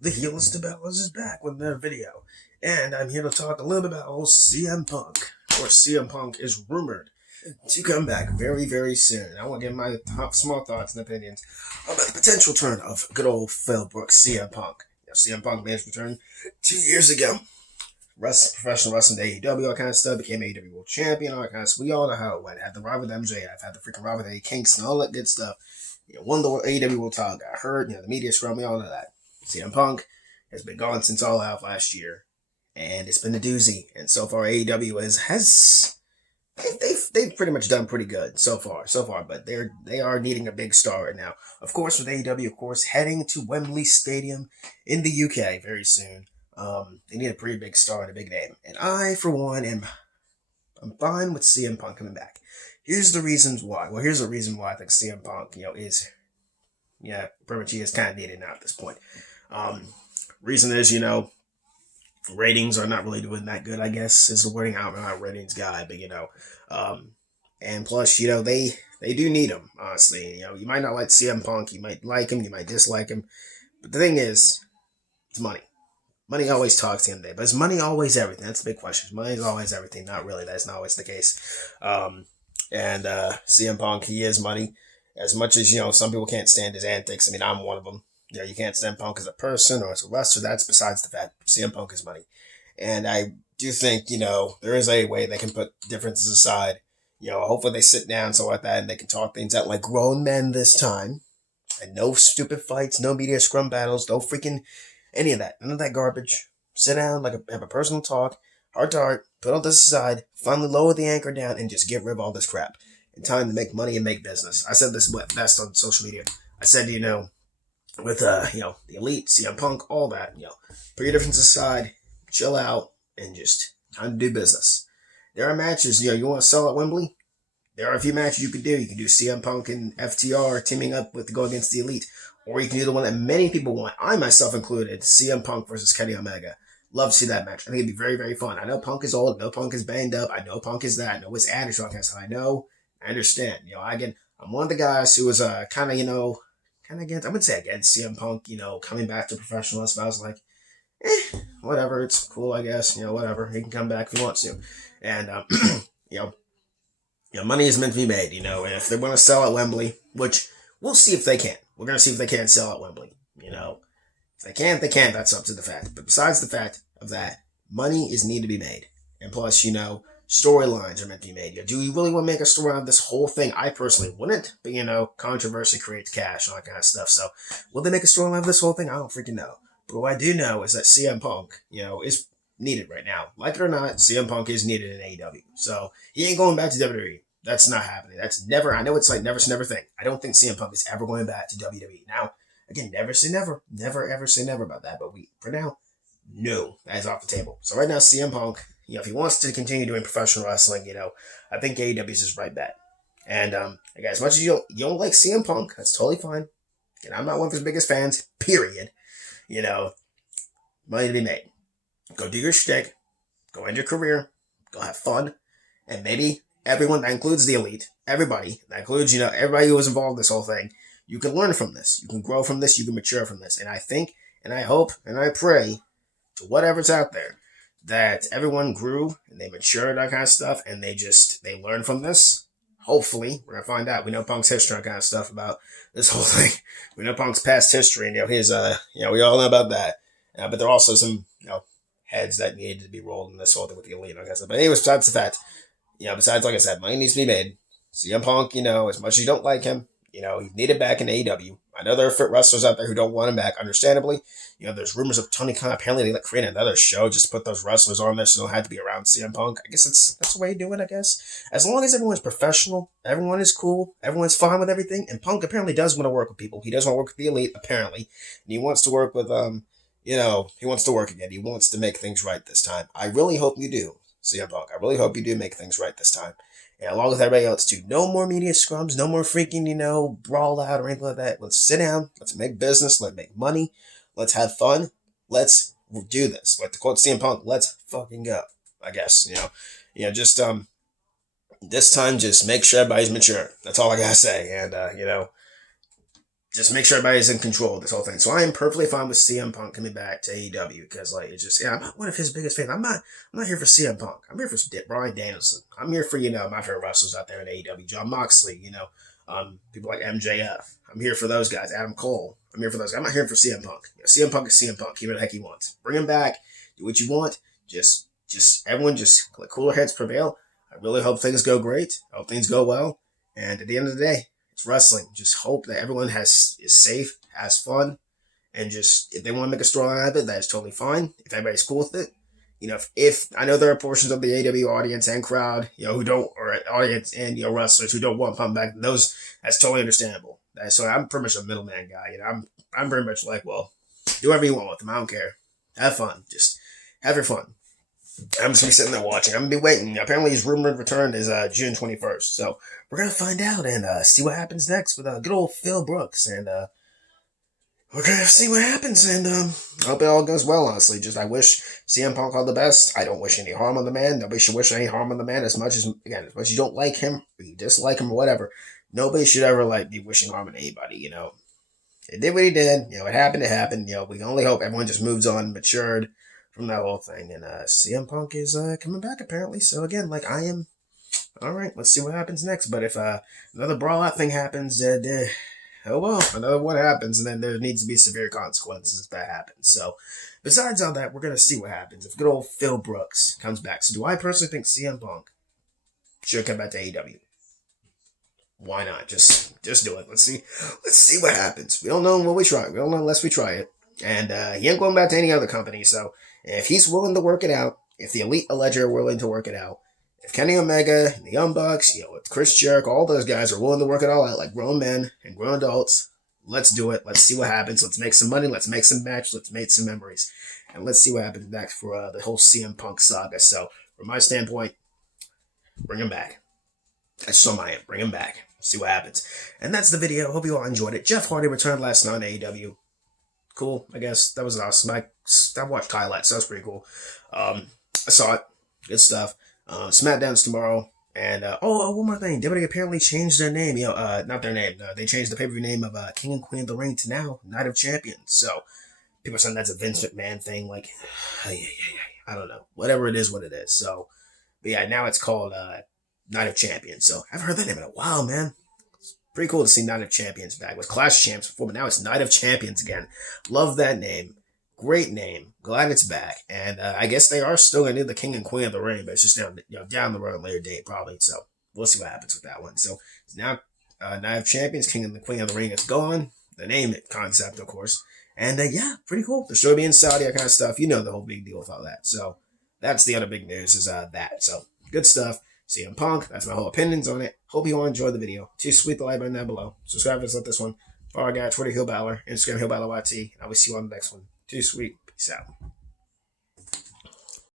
The Heelist Bellas is back with another video, and I'm here to talk a little bit about old CM Punk. Of course, CM Punk is rumored to come back very, very soon. I want to give my small thoughts and opinions about the potential turn of good old Phil Brooks, CM Punk. CM Punk made his return 2 years ago. Professional wrestling to AEW, all kind of stuff, became AEW World Champion, all that kind of stuff. We all know how it went. Had the rival with MJF, had the freaking rival with Eddie Kingston, all that good stuff. Won the AEW World title, got hurt, the media scrum, we all know that. CM Punk has been gone since All Out last year, and it's been a doozy. And so far, AEW they've pretty much done pretty good so far. But they are needing a big star right now. Of course, with AEW, of course, heading to Wembley Stadium in the UK very soon. They need a pretty big star and a big name, and I, for one, I'm fine with CM Punk coming back. Here's the reasons why. Well, here's the reason why I think CM Punk, is pretty much he is kind of needed now at this point. Reason is, ratings are not really doing that good, I guess, is the wording. I'm not a ratings guy, but, and plus, they do need him, honestly. You might not like CM Punk, you might like him, you might dislike him, but the thing is, it's money. Money always talks in there, but is money always everything? That's the big question. Money is always everything. Not really. That's not always the case. And CM Punk, he is money. As much as, some people can't stand his antics. I mean, I'm one of them. You can't stand Punk as a person or as a wrestler. That's besides the fact. CM Punk is money. And I do think, there is a way they can put differences aside. Hopefully they sit down, so like that, and they can talk things out like grown men this time. And no stupid fights, no media scrum battles, no freaking any of that. None of that garbage. Sit down, have a personal talk, heart to heart, put all this aside, finally lower the anchor down, and just get rid of all this crap. In time to make money and make business. I said this best on social media. I said, with, the Elite, CM Punk, all that, put your differences aside, chill out, and just time to do business. There are matches, you want to sell at Wembley? There are a few matches you can do. You can do CM Punk and FTR teaming up with to go against the Elite. Or you can do the one that many people want, I myself included, CM Punk versus Kenny Omega. Love to see that match. I think it'd be very, very fun. I know Punk is old. I know Punk is banged up. I know Punk is that. I know his attitude. I understand. I'm one of the guys who was kind of against, I wouldn't say against CM Punk, coming back to professional wrestling. I was like, whatever. It's cool, I guess. Whatever. He can come back if he wants to. And, money is meant to be made, and if they want to sell at Wembley, which we'll see if they can. We're going to see if they can sell at Wembley. If they can't, they can't. That's up to the fact. But besides the fact of that, money is need to be made. And plus, storylines are meant to be made. Do you really want to make a story out of this whole thing? I personally wouldn't. But, controversy creates cash and all that kind of stuff. So, will they make a storyline of this whole thing? I don't freaking know. But what I do know is that CM Punk, is needed right now. Like it or not, CM Punk is needed in AEW. So, he ain't going back to WWE. That's not happening. That's never, I know it's like never say never thing. I don't think CM Punk is ever going back to WWE. Now, again, never say never. Never ever say never about that. But for now, no, that is off the table. So right now, CM Punk, if he wants to continue doing professional wrestling, I think AEW is his right bet. And, again, as much as you don't like CM Punk, that's totally fine. And I'm not one of his biggest fans, period. Money to be made. Go do your shtick. Go end your career. Go have fun. And maybe everyone, that includes the Elite, everybody, that includes, everybody who was involved in this whole thing, you can learn from this. You can grow from this. You can mature from this. And I think, and I hope, and I pray to whatever's out there that everyone grew and they matured, that kind of stuff, and they learn from this. Hopefully, we're going to find out. We know Punk's history and kind of stuff about this whole thing. We know Punk's past history, and, his, we all know about that. But there are also some, heads that needed to be rolled in this whole thing with the Elite and all that stuff. But anyways, besides the fact, besides, like I said, money needs to be made. CM Punk, as much as you don't like him, he's needed back in AEW. I know there are fit wrestlers out there who don't want him back, understandably. There's rumors of Tony Khan. Apparently, they create another show just to put those wrestlers on there so they don't have to be around CM Punk. I guess that's the way you do it, I guess. As long as everyone's professional, everyone is cool, everyone's fine with everything, and Punk apparently does want to work with people. He does want to work with the Elite, apparently. And he wants to work with, he wants to work again. He wants to make things right this time. I really hope you do, CM Punk. I really hope you do make things right this time. And along with everybody else, too. No more media scrums. No more freaking, brawl out or anything like that. Let's sit down. Let's make business. Let's make money. Let's have fun. Let's do this. Like to quote CM Punk, let's fucking go. I guess, just, this time, just make sure everybody's mature. That's all I gotta say. And, just make sure everybody's in control of this whole thing. So I am perfectly fine with CM Punk coming back to AEW because, like, it's just, I'm not one of his biggest fans. I'm not here for CM Punk. I'm here for Bryan Danielson. I'm here for, my favorite wrestlers out there in AEW, John Moxley, people like MJF. I'm here for those guys, Adam Cole. I'm here for those guys. I'm not here for CM Punk. CM Punk is CM Punk. Keep it the heck he wants. Bring him back. Do what you want. Just everyone just let cooler heads prevail. I really hope things go great. I hope things go well. And at the end of the day, it's wrestling. Just hope that everyone is safe, has fun, and just if they want to make a storyline out of it, that's totally fine. If everybody's cool with it, if I know there are portions of the AEW audience and crowd, who don't, or audience and wrestlers who don't want Punk back, that's totally understandable. So I'm pretty much a middleman guy. I'm pretty much like, well, do whatever you want with them. I don't care. Have fun. Just have your fun. I'm just gonna be sitting there watching. I'm gonna be waiting. Apparently, his rumored return is June 21st. So we're gonna find out and see what happens next with good old Phil Brooks, and we're gonna see what happens. And I hope it all goes well. Honestly, just I wish CM Punk all the best. I don't wish any harm on the man. Nobody should wish any harm on the man. As much as you don't like him, or you dislike him, or whatever, nobody should ever be wishing harm on anybody. It did what he did. It happened. It happened. We can only hope everyone just moves on, matured from that whole thing. And CM Punk is coming back apparently. So again, I am. All right, let's see what happens next. But if another brawl out thing happens, oh well, another one happens, and then there needs to be severe consequences if that happens. So besides all that, we're gonna see what happens if good old Phil Brooks comes back. So do I personally think CM Punk should come back to AEW? Why not? Just do it. Let's see what happens. We don't know until we try. We don't know unless we try it. And he ain't going back to any other company. So if he's willing to work it out, if the Elite Alleged are willing to work it out, if Kenny Omega, the Young Bucks, with Chris Jericho, all those guys are willing to work it all out like grown men and grown adults, let's do it. Let's see what happens. Let's make some money. Let's make some match. Let's make some memories. And let's see what happens next for the whole CM Punk saga. So from my standpoint, bring him back. That's just on my end. Bring him back. See what happens. And that's the video. Hope you all enjoyed it. Jeff Hardy returned last night on AEW. Cool, I guess. That was awesome. I watched highlights, so that was pretty cool. I saw it. Good stuff. SmackDown's tomorrow. And, one more thing. WWE apparently changed their name. Not their name. They changed the pay-per-view name of King and Queen of the Ring to now Night of Champions. So, people are saying that's a Vince McMahon thing. I don't know. Whatever it is, what it is. So, but yeah, now it's called Night of Champions. So, I haven't heard that name in a while, man. Pretty cool to see Night of Champions back. It was Clash of Champs before, but now it's Night of Champions again. Love that name. Great name. Glad it's back. And I guess they are still going to do the King and Queen of the Ring, but it's just down the road, later date probably. So we'll see what happens with that one. So it's now Night of Champions, King and the Queen of the Ring is gone. The name concept, of course. And yeah, pretty cool. The show being Saudi, that kind of stuff. The whole big deal with all that. So that's the other big news is that. So good stuff. CM Punk, that's my whole opinions on it. Hope you all enjoyed the video. Too sweet, the like button down below. Subscribe if you like this one. Follow our guy, Twitter, Hill Balor, Instagram, Hill Balor YT. I will see you on the next one. Too sweet. Peace out.